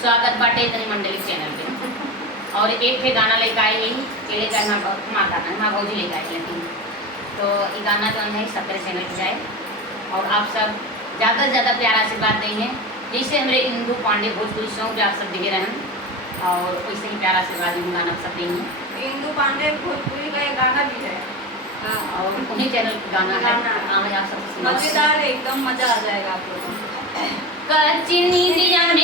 स्वागत बाटे तनी मंडली चैनल पे। और एक थे गाना लेकर आए यही के लेकर माँ भौजी लेकर आए लेकिन तो ये गाना जो है सबके चैनल पर जाए और आप सब ज़्यादा से ज़्यादा प्यारा आशीर्वाद देंगे। जैसे हमारे इंदू पांडे भोजपुरी सॉन्ग भी आप सब दे रहे हैं और वैसे ही प्यारा आशीर्वाद गाना सब देंगे। इंदू पांडे भोजपुरी का एक गाना भी है और उन्हीं चैनल पर गाना है, आप सब मजेदार, एकदम मजा आ जाएगा आप लोगों को। कच्ची नींदिया में